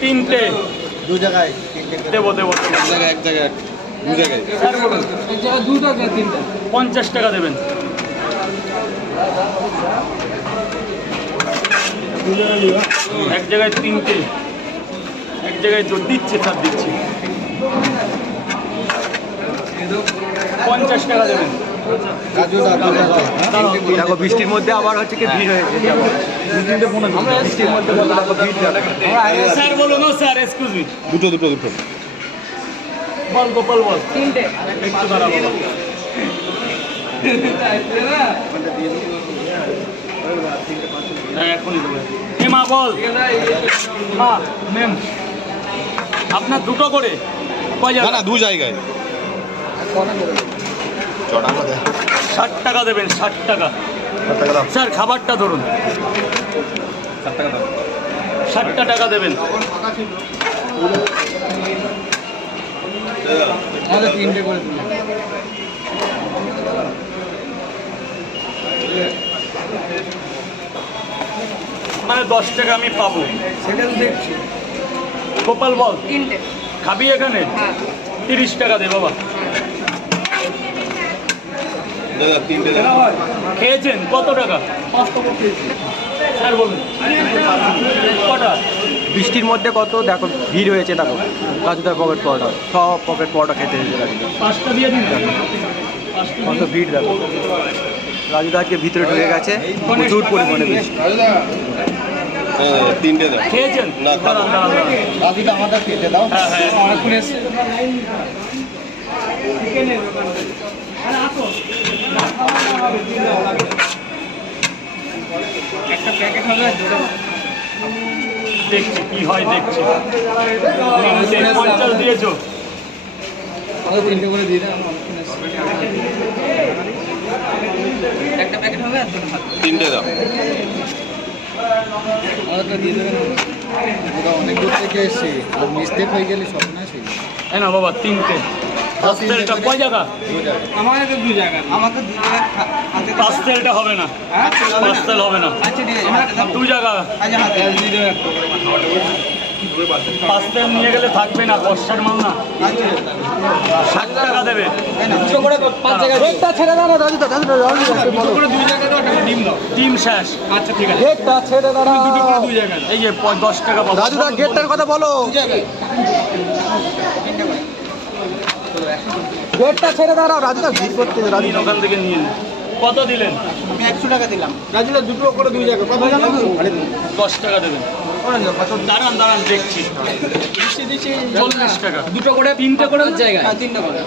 তিনটে দু জায়গায় দেবো দেবো এক জায়গায় দু জায়গায় স্যার বলুন 50 টাকা দেবেন। এক জায়গায় তিনটে, এক জায়গায় জোর দিচ্ছে, স্যার দিচ্ছি 50 টাকা দেবেন। দেখো বৃষ্টির মধ্যে আবার হচ্ছে কি ভিড় হয়েছে বৃষ্টির মধ্যে স্যার বলুন। ও স্যার এক্সকিউজ মি, দুটো বল গোপাল বল। তিনটে একটু দাঁড়াবো। হ্যাঁ এখনই দেবো। এ মা বল। মা ম্যাম আপনার দুটো করে কয় না জায়গা? দু জায়গায় 60 টাকা দেবেন। 60 টাকা স্যার। খাবারটা ধরুন 60 টাকা দেবেন। তিনটে করে মানে 10 টাকা আমি পাবো। সেটা দেখছি গোপাল বল। তিনটে। খাবি এখানে? 30 টাকা দে বাবা। দাদা তিনটে খেয়েছেন কত টাকা? স্যার বলুন কটা? বৃষ্টির মধ্যে কত দেখো ভিড় হয়েছে, দেখো রাজুদার পকেট পরোটা, সব পকেট পরোটা খেতে এসেছে রাজুদা। 5টা দিয়ে দিন। কত ভিড় দেখো। রাজুদা আজকে ভিতরে ঢুকে গেছে, প্রচুর পরিমাণে বৃষ্টি। তিনটে দাও। খেয়েছেন? না, দাঁড়ান দাঁড়ান দাঁড়ান। রাজুদা আমাদের তিনটে দাও। হ্যাঁ হ্যাঁ দেখছি কি হয় দেখছি। 50 দিয়েছো? তিনটে করে দিয়ে দাও। একটা প্যাকেট হবে আর দুটো হবে। তিনটে দাও। আমাদেরটা দিয়ে দেবেন। ওরা অনেক দূর থেকে এসেছি, আর মিস্টেক হয়ে গেলে সব না সেই হ্যাঁ না বাবা তিনটে। পাস্তেলটা কয় জায়গা? আমাদের তো দু জায়গা। আমাকে দু জায়গা হাতে দাও। পাস্তেলটা হবে না, পাস্তেল হবে না। আচ্ছা ঠিক আছে। 2 জায়গা আচ্ছা হাতে দিয়ে দেবে। পাস্তেল নিয়ে গেলে থাকবে না, বর্ষার মাল না। 60 টাকা দেবে। দুটো করে 5 জায়গা। রেটটা ছেড়ে দাও না রাজুদা, দুটো করে 2 জায়গা দাও, একটা ডিম দাও। ডিম শেষ। আচ্ছা ঠিক আছে। রেটটা ছেড়ে দাও। দুটো করে 2 জায়গা দাও। এই যে 10 টাকা পাবো। রাজুদা গেটটার কথা বলো, গেটটা ছেড়ে দাও। রাজুদা ভিড় করতে দিন রাজুদা। ওখান থেকে নিয়ে নিন। কত দিলেন? আমি 100 টাকা দিলাম। রাজুদা দুটো করে 2 জায়গা কত জানো? 10 টাকা দেবেন। দাঁড়ান দাঁড়ান দেখছি। 40 টাকা। দুটো করে 3টে করে জায়গা। হ্যাঁ 3টা করে।